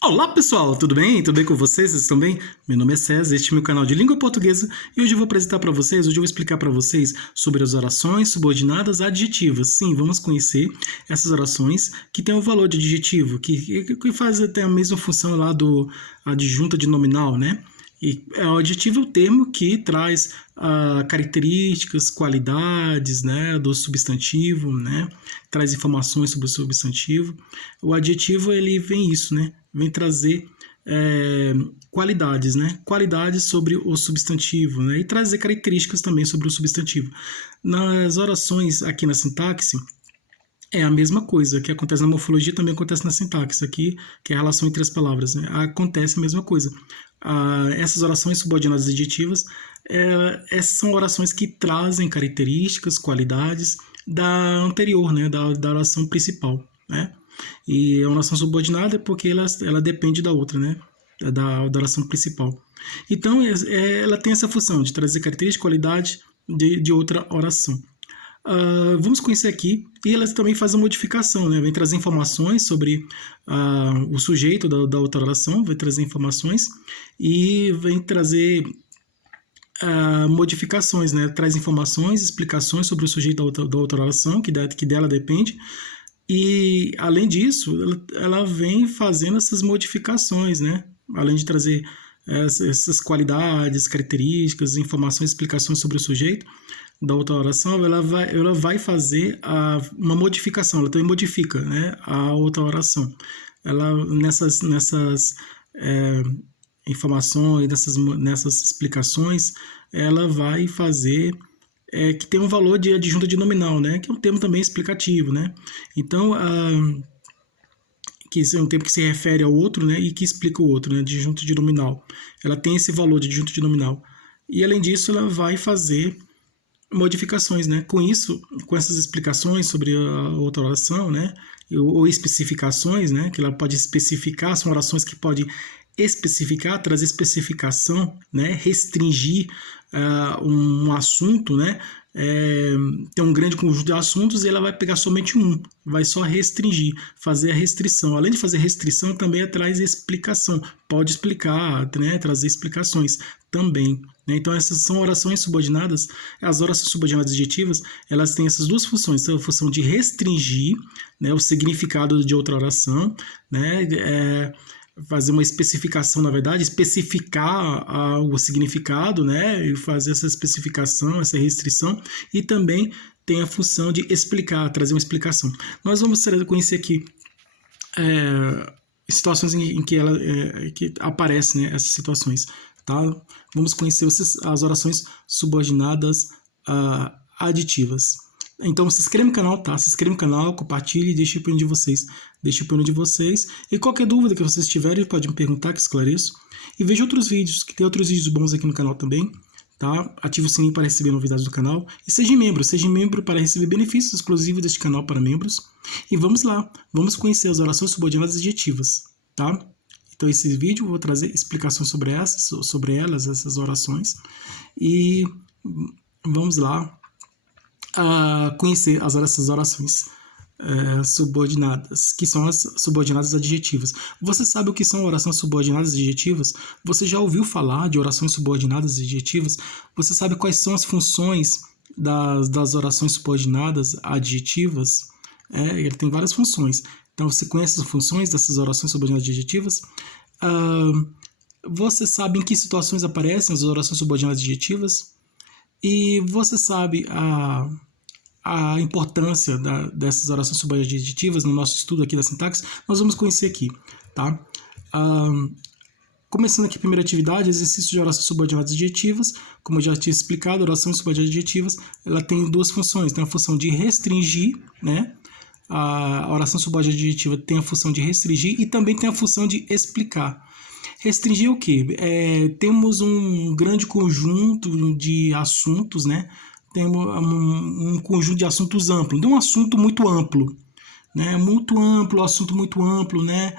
Olá pessoal, tudo bem? Tudo bem com vocês? Vocês estão bem? Meu nome é César, este é meu canal de língua portuguesa e hoje eu vou apresentar para vocês, hoje eu vou explicar para vocês sobre as orações subordinadas adjetivas. Sim, vamos conhecer essas orações que têm o valor de adjetivo, que faz até a mesma função lá do adjunta de nominal, né? E o adjetivo é o termo que traz características, qualidades, né, do substantivo, né, traz informações sobre o substantivo. O adjetivo ele vem isso, né, vem trazer qualidades, né, qualidades sobre o substantivo, né, e trazer características também sobre o substantivo. Nas orações aqui na sintaxe é a mesma coisa que acontece na morfologia, também acontece na sintaxe aqui, que é a relação entre as palavras, né? Acontece a mesma coisa. Essas orações subordinadas adjetivas essas são orações que trazem características, qualidades da anterior, né? Da oração principal, né? E a oração subordinada é porque ela depende da outra, né? Da oração principal. Então, ela tem essa função de trazer características, qualidade de outra oração. Vamos conhecer aqui, e elas também fazem modificação, né? Vem trazer informações sobre o sujeito da outra oração, vai trazer informações e vem trazer modificações, né? Traz informações, explicações sobre o sujeito da outra oração, que dela depende, e além disso, ela vem fazendo essas modificações, né? Além de trazer essas qualidades, características, informações, explicações sobre o sujeito da outra oração, ela vai fazer uma modificação, ela também modifica, né, a outra oração. Ela, nessas informações, nessas explicações, ela vai fazer que tem um valor de adjunta de nominal, né, que é um termo também explicativo, né. Então, que é um termo que se refere ao outro, né, e que explica o outro, né, adjunta de nominal. Ela tem esse valor de adjunta de nominal. E além disso, ela vai fazer modificações, né? Com isso, com essas explicações sobre a outra oração, né? Ou especificações, né? Que ela pode especificar, são orações que pode especificar, trazer especificação, né? Restringir um assunto, né? Tem um grande conjunto de assuntos e ela vai pegar somente um, vai só restringir, fazer a restrição. Além de fazer restrição, também traz explicação, pode explicar, né? Trazer explicações também. Então, essas são orações subordinadas. As orações subordinadas adjetivas, elas têm essas duas funções. A função de restringir, né, o significado de outra oração, né, fazer uma especificação, na verdade, especificar o significado, né, e fazer essa especificação, essa restrição, e também tem a função de explicar, trazer uma explicação. Nós vamos conhecer aqui situações em que que aparecem, né, essas situações. Tá? Vamos conhecer as orações subordinadas aditivas. Então, se inscreva no canal, tá? Se inscreva no canal, compartilhe, deixe o opinião de vocês. Deixe o opinião de vocês. E qualquer dúvida que vocês tiverem, pode me perguntar que esclareço. E veja outros vídeos, que tem outros vídeos bons aqui no canal também. Tá? Ative o sininho para receber novidades do canal. E seja membro para receber benefícios exclusivos deste canal para membros. E vamos lá, vamos conhecer as orações subordinadas adjetivas, tá? Então, esse vídeo eu vou trazer explicações sobre elas, essas orações. E vamos lá conhecer essas orações subordinadas, que são as subordinadas adjetivas. Você sabe o que são orações subordinadas adjetivas? Você já ouviu falar de orações subordinadas adjetivas? Você sabe quais são as funções das orações subordinadas adjetivas? Ele tem várias funções. Então, você conhece as funções dessas orações subordinadas adjetivas? Você sabe em que situações aparecem as orações subordinadas adjetivas? E você sabe a importância dessas orações subordinadas adjetivas no nosso estudo aqui da sintaxe? Nós vamos conhecer aqui, tá? Começando aqui a primeira atividade, exercício de orações subordinadas adjetivas. Como eu já tinha explicado, orações subordinadas adjetivas, ela tem duas funções. Tem a função de restringir, né? A oração subordinada adjetiva tem a função de restringir e também tem a função de explicar. Restringir o quê? Temos um grande conjunto de assuntos, né? Temos um conjunto de assuntos amplo, de um assunto muito amplo, né? Muito amplo, assunto muito amplo, né?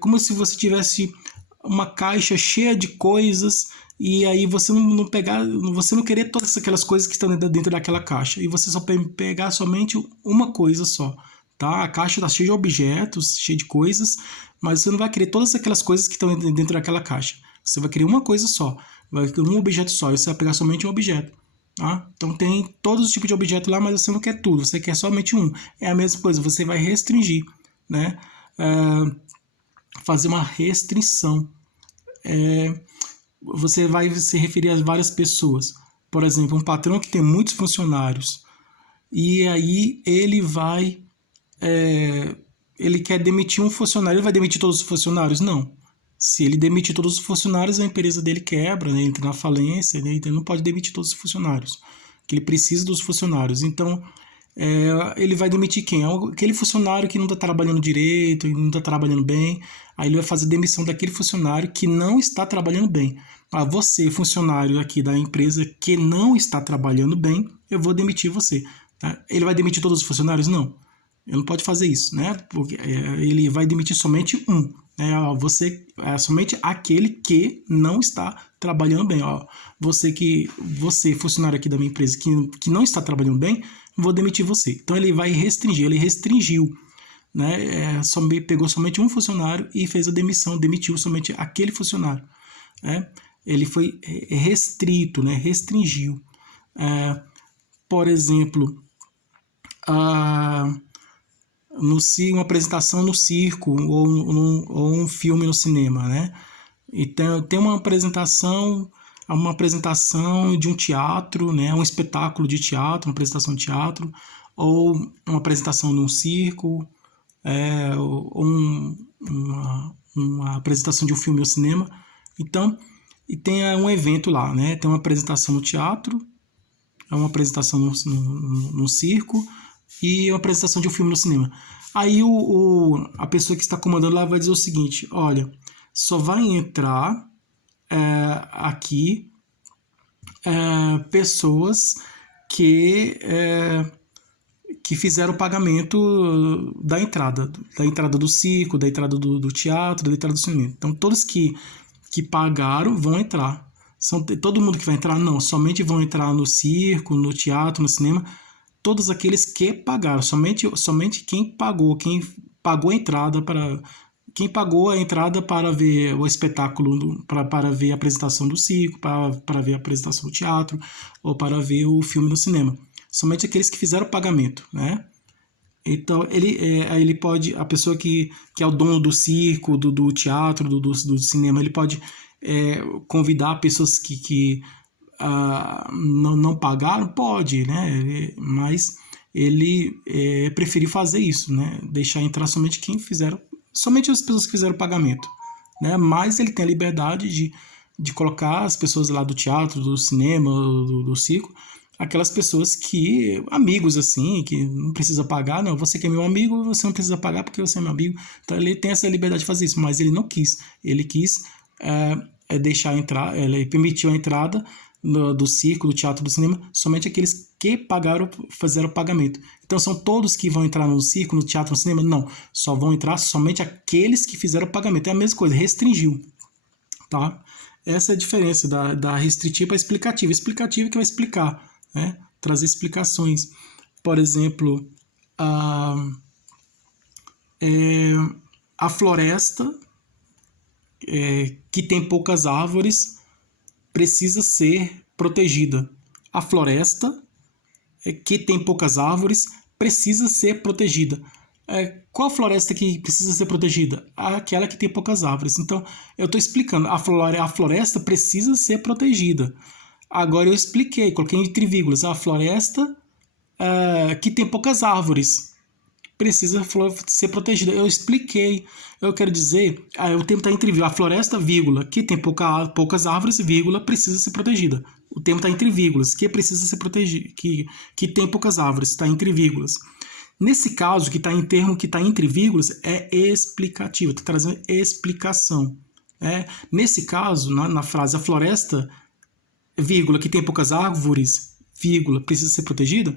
Como se você tivesse uma caixa cheia de coisas e aí você não querer todas aquelas coisas que estão dentro daquela caixa e você só pegar somente uma coisa só, tá? A caixa está cheia de objetos, cheia de coisas, mas você não vai querer todas aquelas coisas que estão dentro daquela caixa. Você vai querer uma coisa só, vai querer um objeto só, e você vai pegar somente um objeto. Tá? Então tem todos os tipos de objeto lá, mas você não quer tudo, você quer somente um. É a mesma coisa, você vai restringir, né? Fazer uma restrição. Você vai se referir a várias pessoas. Por exemplo, um patrão que tem muitos funcionários e aí ele quer demitir um funcionário, ele vai demitir todos os funcionários? Não. Se ele demitir todos os funcionários, a empresa dele quebra, né? Entra na falência, né? Então ele não pode demitir todos os funcionários, que ele precisa dos funcionários. Então, ele vai demitir quem? Aquele funcionário que não está trabalhando direito, não está trabalhando bem, aí ele vai fazer demissão daquele funcionário que não está trabalhando bem. Você, funcionário aqui da empresa que não está trabalhando bem, eu vou demitir você. Tá? Ele vai demitir todos os funcionários? Não. Ele não pode fazer isso, né? Porque ele vai demitir somente um. Você é somente aquele que não está trabalhando bem. Você, funcionário aqui da minha empresa, que não está trabalhando bem, vou demitir você. Então ele vai restringir, ele restringiu, né? Pegou somente um funcionário e fez a demissão, demitiu somente aquele funcionário. Ele foi restrito, né? Restringiu. Por exemplo, uma apresentação no circo ou um filme no cinema, né? Então tem uma apresentação de um teatro, né? Um espetáculo de teatro, uma apresentação de teatro, ou uma apresentação num circo, ou uma apresentação de um filme no cinema. Então, e tem um evento lá, né? Tem uma apresentação no teatro, uma apresentação no circo, e uma apresentação de um filme no cinema. Aí a pessoa que está comandando lá vai dizer o seguinte: olha, só vai entrar aqui pessoas que fizeram o pagamento da entrada do circo, da entrada do teatro, da entrada do cinema. Então todos que pagaram vão entrar. Todo mundo que vai entrar? Não, somente vão entrar no circo, no teatro, no cinema, todos aqueles que pagaram, somente quem pagou a entrada para ver o espetáculo, para ver a apresentação do circo, para ver a apresentação do teatro, ou para ver o filme no cinema. Somente aqueles que fizeram o pagamento, né? Então, ele pode, a pessoa que é o dono do circo, do teatro, do cinema, ele pode convidar pessoas que não pagaram, pode, né? Mas ele preferiu fazer isso, né? Deixar entrar somente somente as pessoas que fizeram o pagamento, né? Mas ele tem a liberdade de colocar as pessoas lá do teatro, do cinema, do circo, aquelas pessoas amigos assim, que não precisa pagar. Não, você que é meu amigo, você não precisa pagar porque você é meu amigo. Então ele tem essa liberdade de fazer isso, mas ele não quis. Ele quis deixar entrar, ele permitiu a entrada do circo, do teatro, do cinema, somente aqueles que fizeram o pagamento. Então são todos que vão entrar no circo, no teatro, no cinema? Não, só vão entrar somente aqueles que fizeram o pagamento. É a mesma coisa, restringiu, tá? Essa é a diferença da restritiva para explicativa. Explicativa que vai explicar, né? Trazer explicações. Por exemplo, a floresta que tem poucas árvores precisa ser protegida. A floresta que tem poucas árvores precisa ser protegida. Qual floresta que precisa ser protegida? Aquela que tem poucas árvores. Então, eu estou explicando. A floresta precisa ser protegida. Agora eu expliquei, coloquei entre vírgulas. A floresta que tem poucas árvores precisa ser protegida. Eu expliquei. Eu quero dizer, o tempo está entre vírgulas. A floresta, vírgula, que tem poucas árvores, vírgula, precisa ser protegida. O tempo está entre vírgulas, que precisa ser protegida, que tem poucas árvores, está entre vírgulas. Nesse caso, que está em termo que está entre vírgulas, é explicativo, está trazendo explicação. Nesse caso, na frase a floresta, vírgula, que tem poucas árvores, vírgula, precisa ser protegida,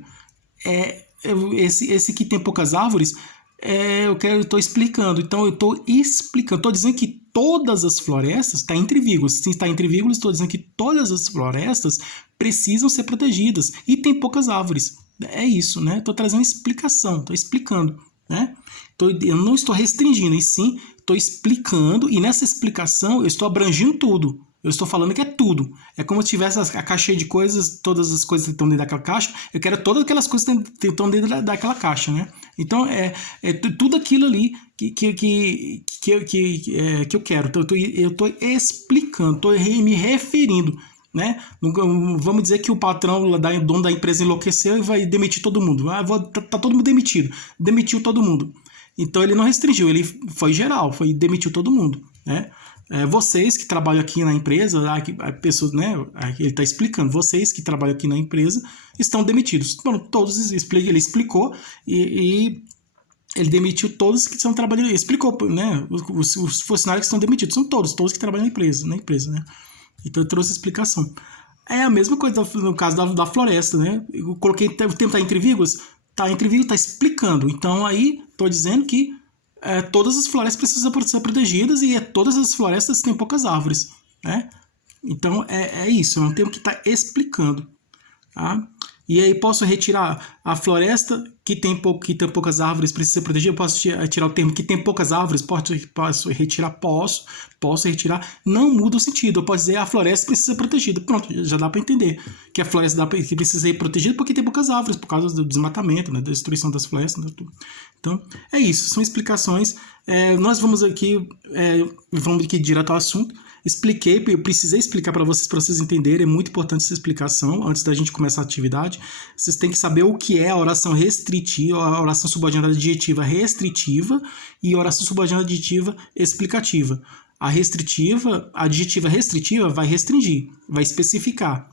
esse que tem poucas árvores, eu estou explicando. Então, eu estou explicando. Estou dizendo que todas as florestas, está entre vírgulas. Se está entre vírgulas, estou dizendo que todas as florestas precisam ser protegidas e tem poucas árvores. É isso, né? Estou trazendo explicação, estou explicando, né? Eu não estou restringindo, e sim estou explicando, e nessa explicação eu estou abrangindo tudo. Eu estou falando que é tudo. É como se tivesse a caixa de coisas, todas as coisas que estão dentro daquela caixa, eu quero todas aquelas coisas que estão dentro daquela caixa, né? Então, é tudo aquilo ali que eu quero. Então, eu estou explicando, estou me referindo, né? Vamos dizer que o patrão, o dono da empresa enlouqueceu e vai demitir todo mundo. Tá todo mundo demitido. Demitiu todo mundo. Então, ele não restringiu, ele foi geral, demitiu todo mundo, né? Vocês que trabalham aqui na empresa, pessoas, né? Ele está explicando, vocês que trabalham aqui na empresa estão demitidos. Bom, todos ele explicou e ele demitiu todos que estão trabalhando. Ele explicou, né? Os funcionários que estão demitidos são todos que trabalham na empresa, né? Então eu trouxe explicação. É a mesma coisa no caso da floresta, né? Eu coloquei o tempo está entre vírgulas, está explicando. Então aí estou dizendo que todas as florestas precisam ser protegidas e todas as florestas têm poucas árvores, né? Então é isso, é um termo que está explicando, tá? E aí posso retirar a floresta que tem poucas árvores, precisa ser protegida. Eu posso tirar o termo que tem poucas árvores, posso retirar, posso retirar. Não muda o sentido. Eu posso dizer a floresta precisa ser protegida. Pronto, já dá para entender que a floresta que precisa ser protegida porque tem poucas árvores, por causa do desmatamento, né, da destruição das florestas. Né, tudo. Então, é isso. São explicações. Nós vamos aqui direto ao assunto. Eu precisei explicar para vocês entenderem, é muito importante essa explicação antes da gente começar a atividade. Vocês têm que saber o que é a oração restritiva, a oração subordinada adjetiva restritiva e a oração subordinada adjetiva explicativa. A adjetiva restritiva vai restringir, vai especificar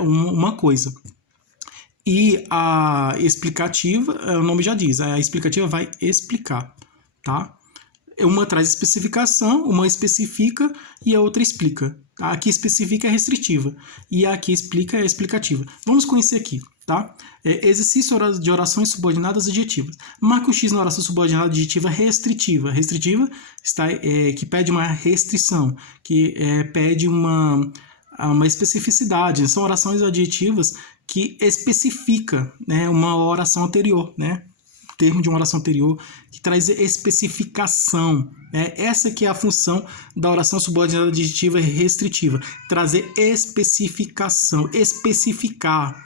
uma coisa. E a explicativa, o nome já diz, a explicativa vai explicar, tá? Uma traz especificação, uma especifica e a outra explica. A que especifica é restritiva e a que explica é explicativa. Vamos conhecer aqui, tá? Exercício de orações subordinadas adjetivas. Marque o X na oração subordinada adjetiva restritiva. Restritiva que pede uma restrição, que pede uma especificidade. São orações adjetivas que especifica, né, uma oração anterior, né? Termo de uma oração anterior que traz especificação. Essa que é a função da oração subordinada adjetiva restritiva, trazer especificação, especificar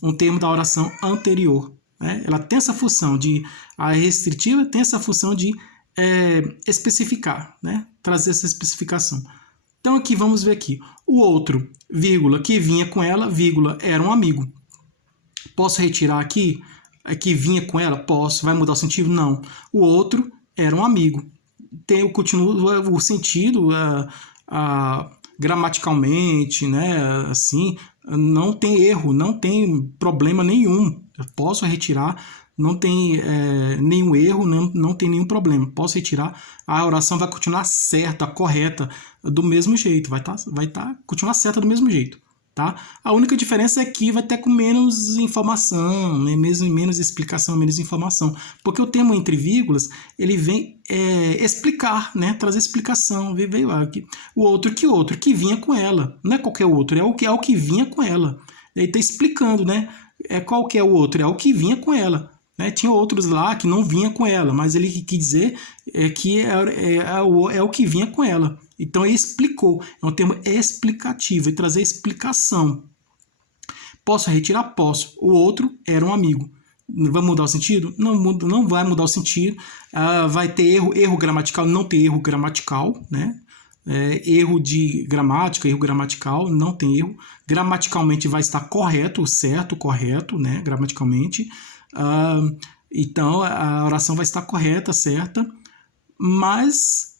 um termo da oração anterior. Ela tem essa função a restritiva tem essa função de especificar, né? Trazer essa especificação. Então aqui vamos ver aqui, o outro, vírgula, que vinha com ela, vírgula, era um amigo. Posso retirar aqui? Que vinha com ela? Posso. Vai mudar o sentido? Não. O outro era um amigo. Continua o sentido gramaticalmente, né? Assim, não tem erro, não tem problema nenhum. Eu posso retirar, não tem nenhum erro, não tem nenhum problema. Posso retirar, a oração vai continuar certa, correta, do mesmo jeito. Vai continuar certa do mesmo jeito. Tá? A única diferença é que vai ter com menos informação, né? menos explicação, menos informação. Porque o termo entre vírgulas, ele vem explicar, né? Trazer explicação. Veio aqui. O outro, que vinha com ela. Não é qualquer outro, é o que vinha com ela. Ele está explicando, né? Qual que é o outro? É o que vinha com ela. Né? Tinha outros lá que não vinha com ela, mas ele quis dizer que é o que vinha com ela. Então ele explicou, é um termo explicativo, e trazer explicação. Posso retirar? Posso. O outro era um amigo. Vai mudar o sentido? Não vai mudar o sentido. Vai ter erro gramatical? Não tem erro gramatical, né? Erro de gramática, erro gramatical, não tem erro. Gramaticalmente vai estar correto, certo, correto, né? Gramaticalmente. Então a oração vai estar correta, certa, mas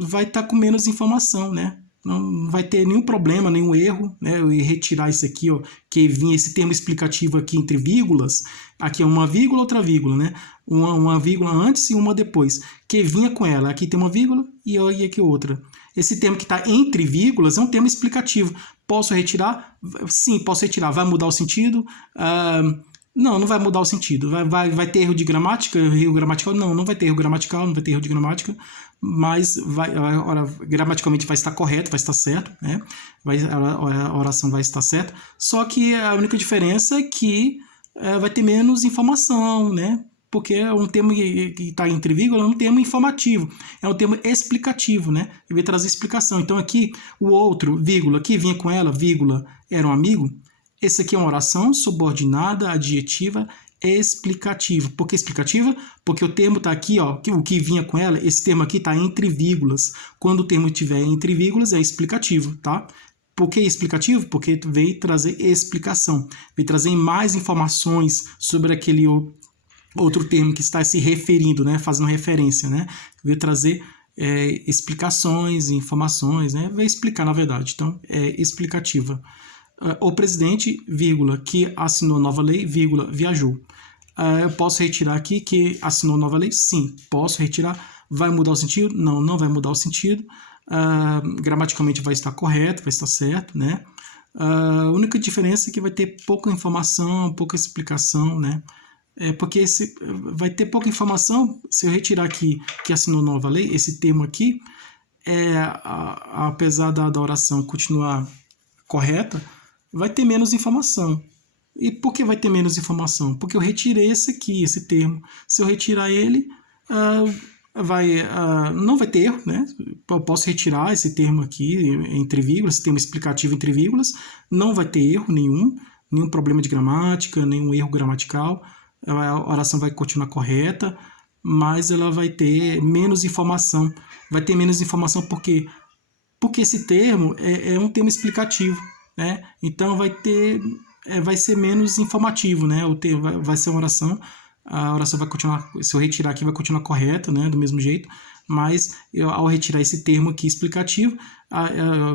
vai estar com menos informação, né? Não vai ter nenhum problema, nenhum erro, né? Eu ia retirar isso aqui, ó, que vinha esse termo explicativo aqui entre vírgulas. Aqui é uma vírgula, outra vírgula, né? Uma vírgula antes e uma depois. Que vinha com ela. Aqui tem uma vírgula e aqui outra. Esse termo que está entre vírgulas é um termo explicativo. Posso retirar? Sim, posso retirar. Vai mudar o sentido? Não vai mudar o sentido. Vai ter erro de gramática? Erro gramatical? Não vai ter erro gramatical, não vai ter erro de gramática, mas gramaticalmente vai estar correto, vai estar certo, né? A oração vai estar certa, só que a única diferença é que vai ter menos informação, né? porque é um termo que está entre vírgula, é um termo informativo, é um termo explicativo, né? Ele vai trazer explicação. Então aqui, o outro, vírgula, que vinha com ela, vírgula, era um amigo. Esse aqui é uma oração subordinada, adjetiva, explicativa. Por que explicativa? Porque o termo está aqui, ó, o que vinha com ela, esse termo aqui está entre vírgulas. Quando o termo estiver entre vírgulas, é explicativo, tá? Por que explicativo? Porque veio trazer explicação, veio trazer mais informações sobre aquele outro termo que está se referindo, né? Fazendo referência, né? Veio trazer explicações, informações, né? Veio explicar, na verdade. Então, é explicativa. O presidente, vírgula, que assinou a nova lei, vírgula, viajou. Eu posso retirar aqui que assinou a nova lei? Sim, posso retirar. Vai mudar o sentido? Não, não vai mudar o sentido. Gramaticalmente vai estar correto, vai estar certo, né? A única diferença é que vai ter pouca informação, pouca explicação, né? Porque vai ter pouca informação, se eu retirar aqui que assinou a nova lei, esse termo aqui, apesar da oração continuar correta, vai ter menos informação. E por que vai ter menos informação? Porque eu retirei esse termo. Se eu retirar ele, não vai ter erro, né? Eu posso retirar esse termo aqui entre vírgulas, esse termo explicativo entre vírgulas, não vai ter erro nenhum problema de gramática, nenhum erro gramatical, a oração vai continuar correta, mas ela vai ter menos informação. Vai ter menos informação porque esse termo é um termo explicativo, né? Então vai ser menos informativo, né? Vai ser uma oração, a oração vai continuar, se eu retirar aqui vai continuar correta, né? Do mesmo jeito, mas ao retirar esse termo aqui explicativo,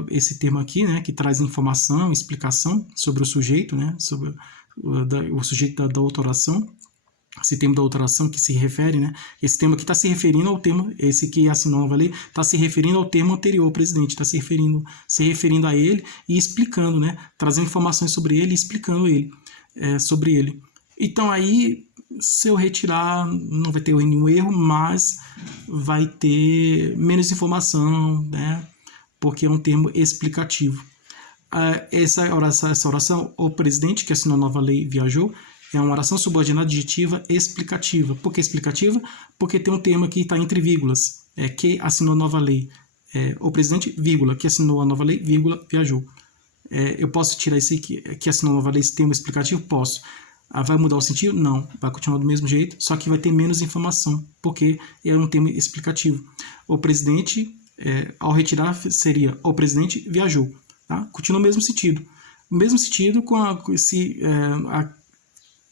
esse termo aqui, né? Que traz informação, explicação sobre o sujeito, né? Sobre o sujeito da outra oração, esse termo da outra oração que se refere, né? Esse termo aqui está se referindo ao termo, esse que assinou a nova lei, está se referindo ao termo anterior, o presidente, está se referindo a ele e explicando, né? Trazendo informações sobre ele e explicando sobre ele. Então aí, se eu retirar, não vai ter nenhum erro, mas vai ter menos informação, né? Porque é um termo explicativo. Essa oração, o presidente que assinou a nova lei viajou, é uma oração subordinada adjetiva explicativa. Por que explicativa? Porque tem um termo aqui que está entre vírgulas. Que assinou a nova lei. O presidente, vírgula, que assinou a nova lei, vírgula, viajou. Eu posso tirar esse aqui, que assinou a nova lei, esse termo explicativo? Posso. Vai mudar o sentido? Não. Vai continuar do mesmo jeito, só que vai ter menos informação, porque é um termo explicativo. O presidente, ao retirar, seria o presidente viajou. Tá? Continua o mesmo sentido. O mesmo sentido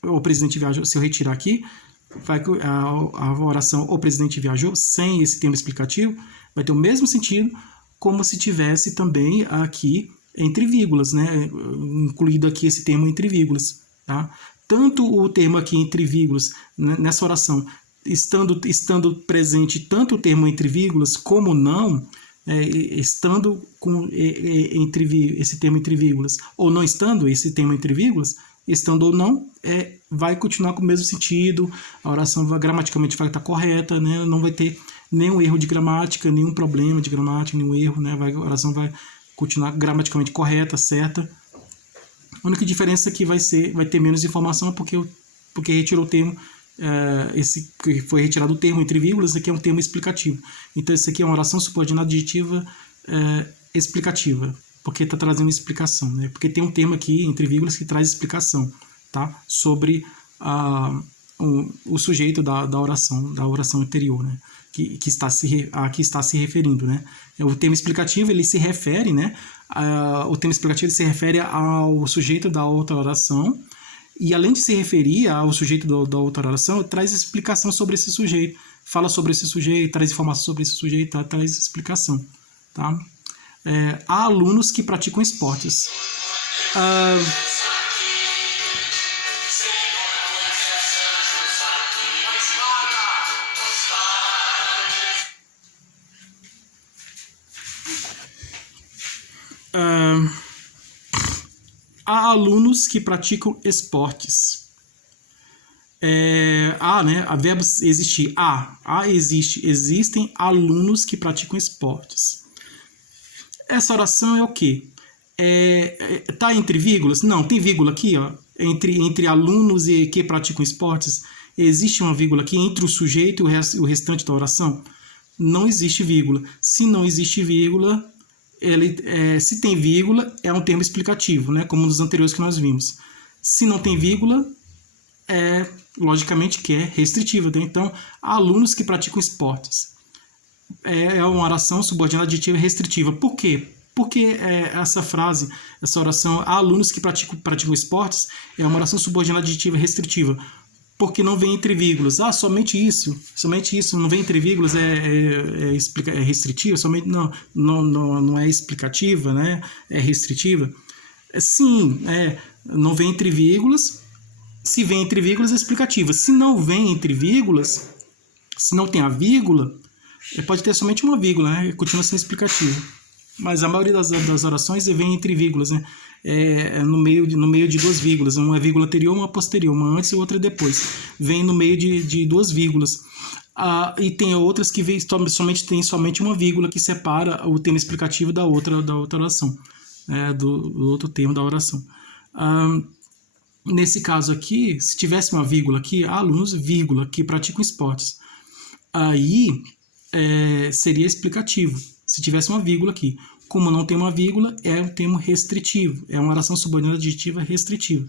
o presidente viajou, se eu retirar aqui, a oração o presidente viajou, sem esse termo explicativo, vai ter o mesmo sentido como se tivesse também aqui entre vírgulas, né? Incluído aqui esse termo entre vírgulas. Tá? Tanto o termo aqui entre vírgulas, nessa oração, estando presente tanto o termo entre vírgulas como não, estando com esse termo entre vírgulas, ou não estando esse termo entre vírgulas, estando ou não, vai continuar com o mesmo sentido, a oração gramaticalmente vai estar correta, né? Não vai ter nenhum erro de gramática, nenhum problema de gramática, nenhum erro, né? A oração vai continuar gramaticalmente correta, certa. A única diferença é que vai ter menos informação porque retirou o termo, esse que foi retirado o termo entre vírgulas, aqui é um termo explicativo. Então, esse aqui é uma oração subordinada adjetiva explicativa, porque está trazendo explicação, né? Porque tem um termo aqui entre vírgulas que traz explicação, tá? Sobre o sujeito da oração anterior, né? Que está se referindo, né? O termo explicativo ele se refere, né? O termo explicativo se refere ao sujeito da outra oração, e além de se referir ao sujeito da outra oração, traz explicação sobre esse sujeito, fala sobre esse sujeito, traz informação sobre esse sujeito, tá? Traz explicação, tá? Há alunos que praticam esportes. Há alunos que praticam esportes. Né? A verbo existir. Existem alunos que praticam esportes. Essa oração é o quê? Tá entre vírgulas? Não, tem vírgula aqui, ó, entre alunos e que praticam esportes. Existe uma vírgula aqui entre o sujeito e o restante da oração? Não existe vírgula. Se não existe vírgula, se tem vírgula, é um termo explicativo, né? Como nos anteriores que nós vimos. Se não tem vírgula, logicamente que é restritiva. Então, alunos que praticam esportes. É uma oração subordinada aditiva restritiva. Por quê? Porque essa frase, essa oração, alunos que praticam esportes, é uma oração subordinada aditiva restritiva. Porque não vem entre vírgulas. Somente isso, não vem entre vírgulas, é restritiva, somente não é explicativa, né? É restritiva. Sim, não vem entre vírgulas. Se vem entre vírgulas, é explicativa. Se não vem entre vírgulas, se não tem a vírgula, pode ter somente uma vírgula, né? Continua sendo explicativa. Mas a maioria das orações vem entre vírgulas, né? No meio de duas vírgulas. Uma é vírgula anterior, uma posterior, uma antes e outra depois. Vem no meio de duas vírgulas. E tem outras que tem somente uma vírgula que separa o tema explicativo da outra oração, do outro termo da oração. Nesse caso aqui, se tivesse uma vírgula aqui, alunos, vírgula, que praticam esportes, aí seria explicativo, se tivesse uma vírgula aqui. Como não tem uma vírgula, é um termo restritivo, é uma oração subordinada aditiva restritiva.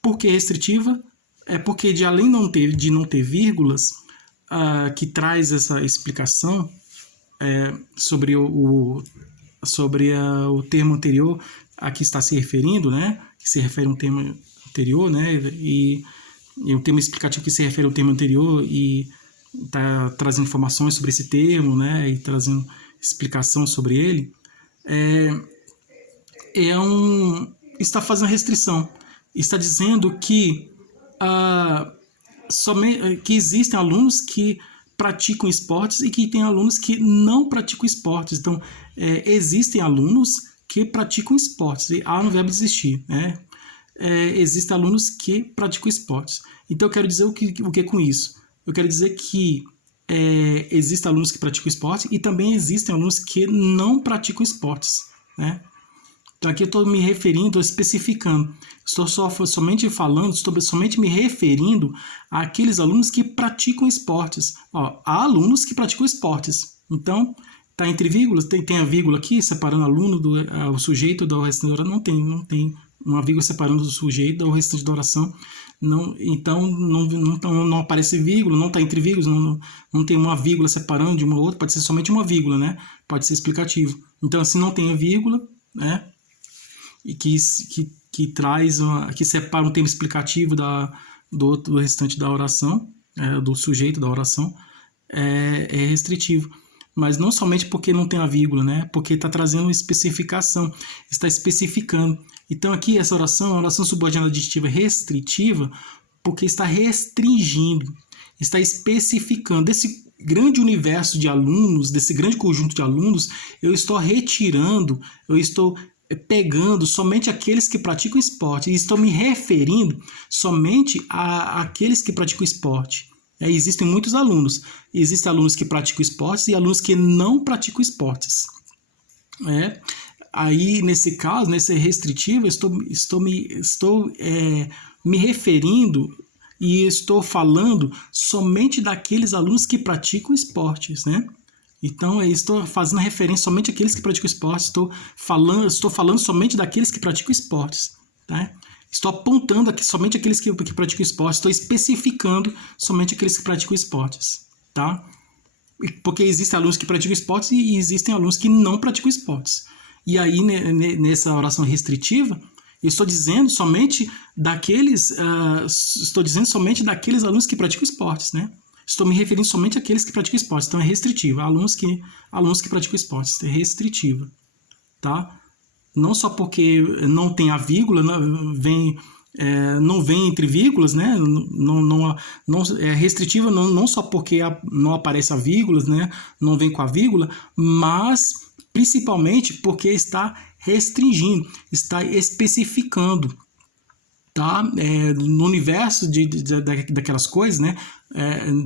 Por que restritiva? É porque, além de não ter vírgulas, que traz essa explicação sobre o termo anterior a que está se referindo, né? Que se refere a um termo anterior, né? E um termo explicativo que se refere ao termo anterior e está trazendo informações sobre esse termo, né? E trazendo explicação sobre ele, está fazendo restrição, está dizendo que que existem alunos que praticam esportes e que tem alunos que não praticam esportes. Então, existem alunos que praticam esportes, e há no verbo existir, né? Existem alunos que praticam esportes. Então, eu quero dizer o que é com isso? Eu quero dizer que existem alunos que praticam esporte e também existem alunos que não praticam esportes, né? Então aqui eu estou me referindo, estou especificando, estou somente me referindo àqueles alunos que praticam esportes. Há alunos que praticam esportes, então está entre vírgulas, tem a vírgula aqui separando o sujeito do restante da oração, não tem uma vírgula separando o sujeito do restante da oração. Então não aparece vírgula, não está entre vírgulas, não tem uma vírgula separando de uma outra, pode ser somente uma vírgula, né? Pode ser explicativo. Então, se não tem a vírgula, né? E que separa um termo explicativo do restante da oração, do sujeito da oração, é restritivo. Mas não somente porque não tem a vírgula, né? Porque está trazendo uma especificação, está especificando. Então aqui essa oração é uma oração subordinada aditiva restritiva, porque está restringindo, está especificando. Desse grande universo de alunos, desse grande conjunto de alunos, eu estou retirando, eu estou pegando somente aqueles que praticam esporte e estou me referindo somente àqueles que praticam esporte. Existem muitos alunos. Existem alunos que praticam esportes e alunos que não praticam esportes. Aí, nesse caso, nesse restritivo, estou me referindo e estou falando somente daqueles alunos que praticam esportes, né? Então, estou fazendo referência somente àqueles que praticam esportes, estou falando somente daqueles que praticam esportes, tá? Estou apontando aqui somente aqueles que praticam esportes, estou especificando somente aqueles que praticam esportes, tá? Porque existem alunos que praticam esportes e existem alunos que não praticam esportes. E aí, nessa oração restritiva, eu estou dizendo somente daqueles alunos que praticam esportes, né? Estou me referindo somente àqueles que praticam esportes. Então, é restritiva. Alunos que praticam esportes. É restritiva, tá? Não só porque não tem a vírgula, não vem entre vírgulas, né? É restritiva não só porque não aparece a vírgula, né? Não vem com a vírgula, mas principalmente porque está restringindo, está especificando, tá? No universo daquelas coisas, né?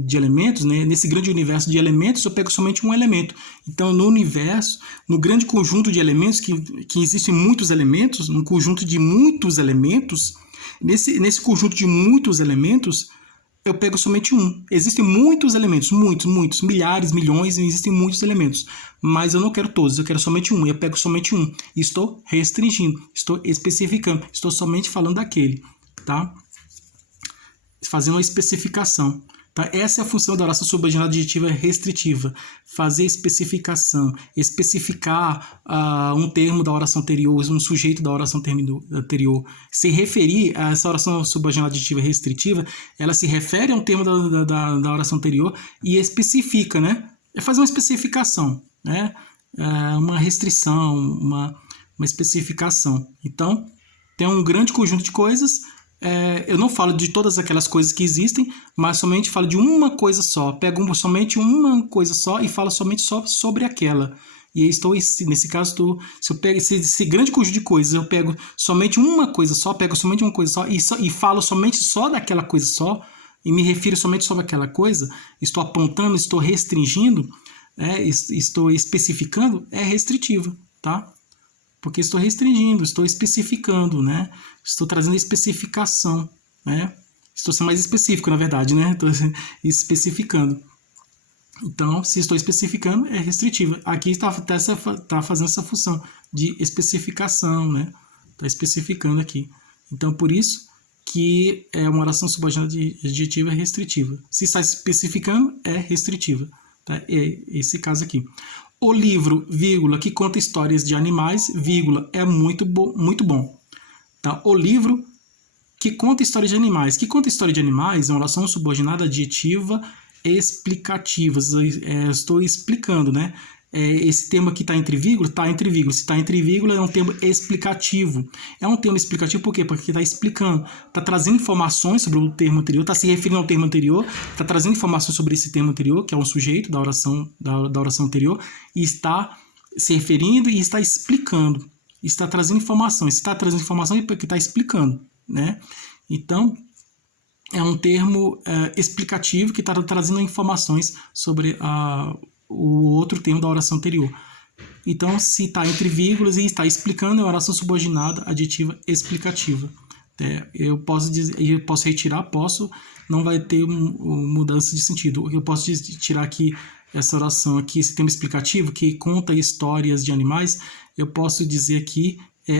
De elementos, né? Nesse grande universo de elementos, eu pego somente um elemento. Então, no grande conjunto de elementos, que existem muitos elementos, um conjunto de muitos elementos, nesse conjunto de muitos elementos, eu pego somente um. Existem muitos elementos, muitos, milhares, milhões, existem muitos elementos, mas eu não quero todos, eu quero somente um, eu pego somente um. Estou restringindo, estou especificando, estou somente falando daquele, tá? Fazendo uma especificação. Tá? Essa é a função da oração subordinada adjetiva restritiva. Fazer especificação, especificar um termo da oração anterior, um sujeito da oração anterior. Se referir a essa oração subordinada adjetiva restritiva, ela se refere a um termo da oração anterior e especifica, né? É fazer uma especificação, né? Uma restrição, uma especificação. Então, tem um grande conjunto de coisas. Eu não falo de todas aquelas coisas que existem, mas somente falo de uma coisa só. Pego somente uma coisa só e falo somente só sobre aquela. E nesse caso, se eu pego esse grande conjunto de coisas, eu pego somente uma coisa só, e falo somente só daquela coisa só, e me refiro somente sobre aquela coisa, estou apontando, estou restringindo, estou especificando, é restritivo, tá? Porque estou restringindo, estou especificando, né? Estou trazendo especificação, né? Estou sendo mais específico, na verdade, né? Estou especificando. Então, se estou especificando, é restritiva. Aqui está fazendo essa função de especificação, né? Está especificando aqui. Então, por isso que uma oração subordinada adjetiva é restritiva. Se está especificando, é restritiva. Tá? É esse caso aqui. O livro, vírgula, que conta histórias de animais, vírgula, é muito bom. Tá? O livro que conta histórias de animais. Que conta história de animais é uma oração subordinada adjetiva explicativa. Estou explicando, né? Esse termo aqui está entre vírgula, está entre vírgula. Se está entre vírgula, é um termo explicativo. É um termo explicativo por quê? Porque está explicando, está trazendo informações sobre o termo anterior, está se referindo ao termo anterior, está trazendo informações sobre esse termo anterior, que é um sujeito da oração anterior, e está se referindo e está explicando. Está trazendo informações. Se está trazendo informação, é porque está explicando, né? Então, é um termo explicativo que está trazendo informações sobre o outro termo da oração anterior. Então, se está entre vírgulas e está explicando, é uma oração subordinada adjetiva explicativa. Eu posso retirar, não vai ter mudança de sentido. Eu posso tirar aqui essa oração aqui, esse termo explicativo que conta histórias de animais, eu posso dizer aqui,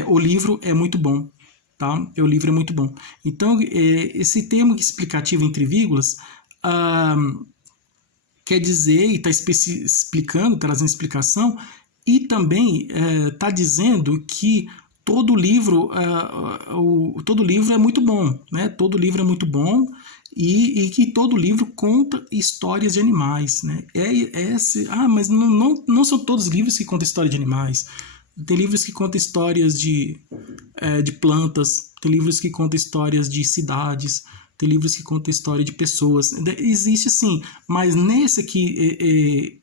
o livro é muito bom. Tá? O livro é muito bom. Então, esse termo explicativo entre vírgulas quer dizer, e está explicando, trazendo explicação, e também está dizendo que todo livro é muito bom, né? Todo livro é muito bom e que todo livro conta histórias de animais, né? Mas não são todos os livros que contam história de animais. Tem livros que contam histórias de plantas, tem livros que contam histórias de cidades, tem livros que contam história de pessoas. Existe sim, mas nesse aqui,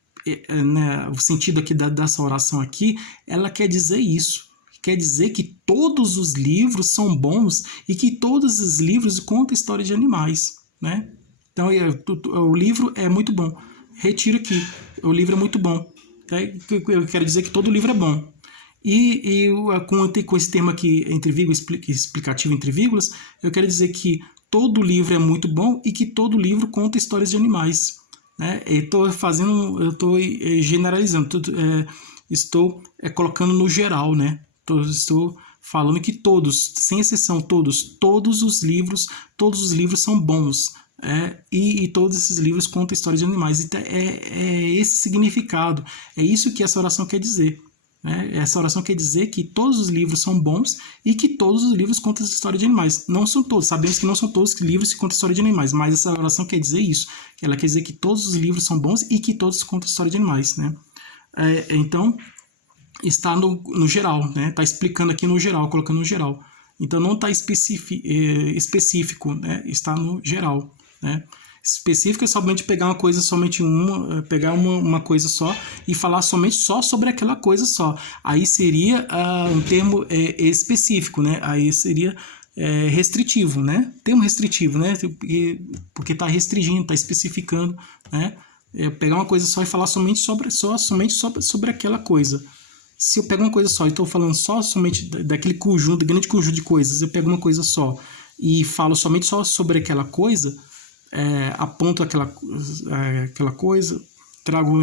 né, o sentido aqui dessa oração aqui, ela quer dizer isso. Quer dizer que todos os livros são bons e que todos os livros contam história de animais, né? Então, o livro é muito bom. Retiro aqui, o livro é muito bom. Eu quero dizer que todo livro é bom. E com esse termo aqui, entre vírgulas, explicativo entre vírgulas, eu quero dizer que todo livro é muito bom e que todo livro conta histórias de animais. Né? Eu estou generalizando, estou colocando no geral, né? Estou falando que todos, sem exceção, todos os livros são bons. E todos esses livros contam histórias de animais. Então, é esse significado, é isso que essa oração quer dizer. Essa oração quer dizer que todos os livros são bons e que todos os livros contam história de animais. Não são todos, sabemos que não são todos os livros que contam história de animais, mas essa oração quer dizer isso. Ela quer dizer que todos os livros são bons e que todos contam história de animais. Né? Então, está no geral, né? Está explicando aqui no geral, colocando no geral. Então, não está específico, né? Está no geral. Né? Específico é somente pegar uma coisa, pegar uma coisa só e falar somente só sobre aquela coisa só. Aí seria um termo específico, né? Aí seria restritivo, né? Termo restritivo, né? Porque está restringindo, está especificando, né? Pegar uma coisa só e falar somente sobre aquela coisa. Se eu pego uma coisa só e estou falando somente daquele grande conjunto de coisas, eu pego uma coisa só e falo somente só sobre aquela coisa, aponto aquela coisa, trago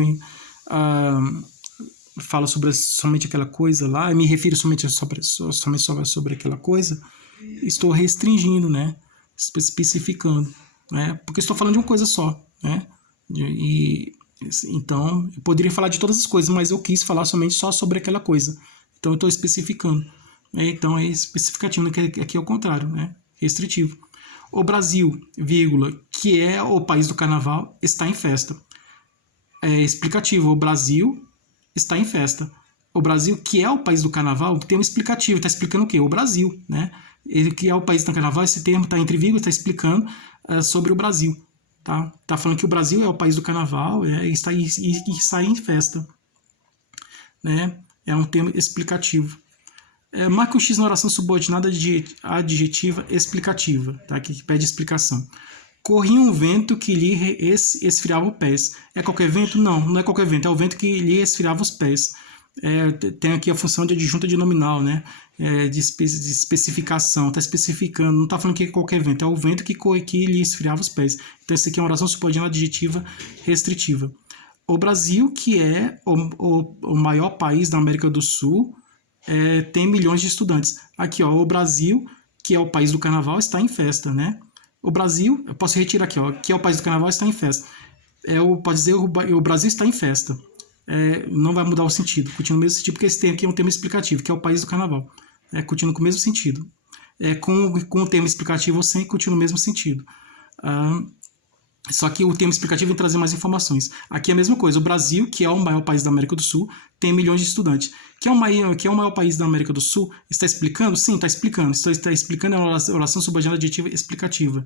falo somente aquela coisa lá, me refiro somente sobre aquela coisa, estou restringindo, né? Especificando, né? Porque estou falando de uma coisa só, né? Então, eu poderia falar de todas as coisas, mas eu quis falar somente só sobre aquela coisa. Então, eu estou especificando. Né? Então, é especificativo, né? Aqui é o contrário, né? Restritivo. O Brasil, vírgula, que é o país do carnaval, está em festa. É explicativo. O Brasil está em festa. O Brasil, que é o país do carnaval, tem um explicativo. Está explicando o quê? O Brasil, né? Ele que é o país do carnaval, esse termo está entre vírgulas, está explicando sobre o Brasil. Tá falando que o Brasil é o país do carnaval e está em festa. Né? É um termo explicativo. Marque o X na oração subordinada adjetiva explicativa, tá? Que pede explicação. Corria um vento que lhe esfriava os pés. É qualquer vento? Não, não é qualquer vento, é o vento que lhe esfriava os pés. Tem aqui a função de adjunta de nominal, né? De especificação, está especificando, não está falando que é qualquer vento, é o vento que lhe esfriava os pés. Então, isso aqui é uma oração subordinada adjetiva restritiva. O Brasil, que é o maior país da América do Sul, tem milhões de estudantes. Aqui, ó, o Brasil, que é o país do carnaval, está em festa, né? O Brasil, eu posso retirar aqui, ó, que é o país do carnaval, está em festa. Pode dizer o Brasil está em festa. Não vai mudar o sentido, continua no mesmo sentido, porque esse termo aqui é um termo explicativo, que é o país do carnaval. Continua com o mesmo sentido. Com o termo explicativo ou sem, continua no mesmo sentido. Só que o termo explicativo vem trazer mais informações. Aqui é a mesma coisa. O Brasil, que é o maior país da América do Sul, tem milhões de estudantes. Que é o maior país da América do Sul, está explicando? Sim, está explicando. Está explicando a oração subordinada adjetiva explicativa.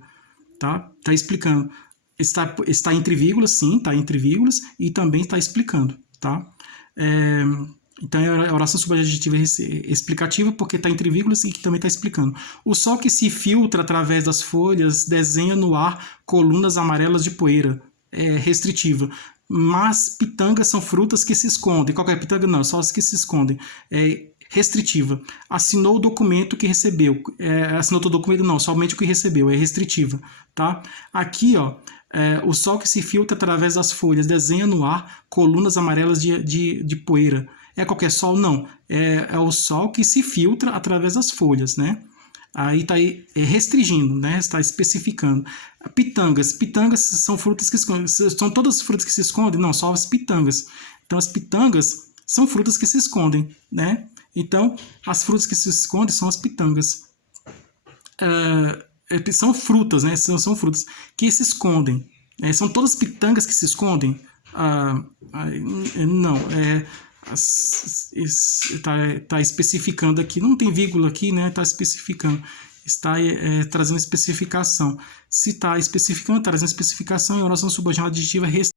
Tá? Está explicando. Está entre vírgulas, sim, está entre vírgulas, e também está explicando. Tá? Então, é a oração subordinada explicativa porque está entre vírgulas e que também está explicando. O sol que se filtra através das folhas desenha no ar colunas amarelas de poeira. Restritiva. Mas pitangas são frutas que se escondem. Qualquer pitanga não, só as que se escondem. Restritiva. Assinou o documento que recebeu. Assinou todo o documento não, somente o que recebeu. É restritiva. Tá? Aqui, ó. O sol que se filtra através das folhas desenha no ar colunas amarelas de poeira. É qualquer sol? Não. É o sol que se filtra através das folhas, né? Aí está restringindo, né? Está especificando. Pitangas são frutas que se escondem. São todas as frutas que se escondem? Não, só as pitangas. Então, as pitangas são frutas que se escondem, né? Então, as frutas que se escondem são as pitangas. São frutas, né? São frutas que se escondem. São todas pitangas que se escondem? Não. Está especificando aqui, não tem vírgula aqui, né? Está especificando, está trazendo especificação. Se está especificando, trazendo especificação, é oração subordinada adjetiva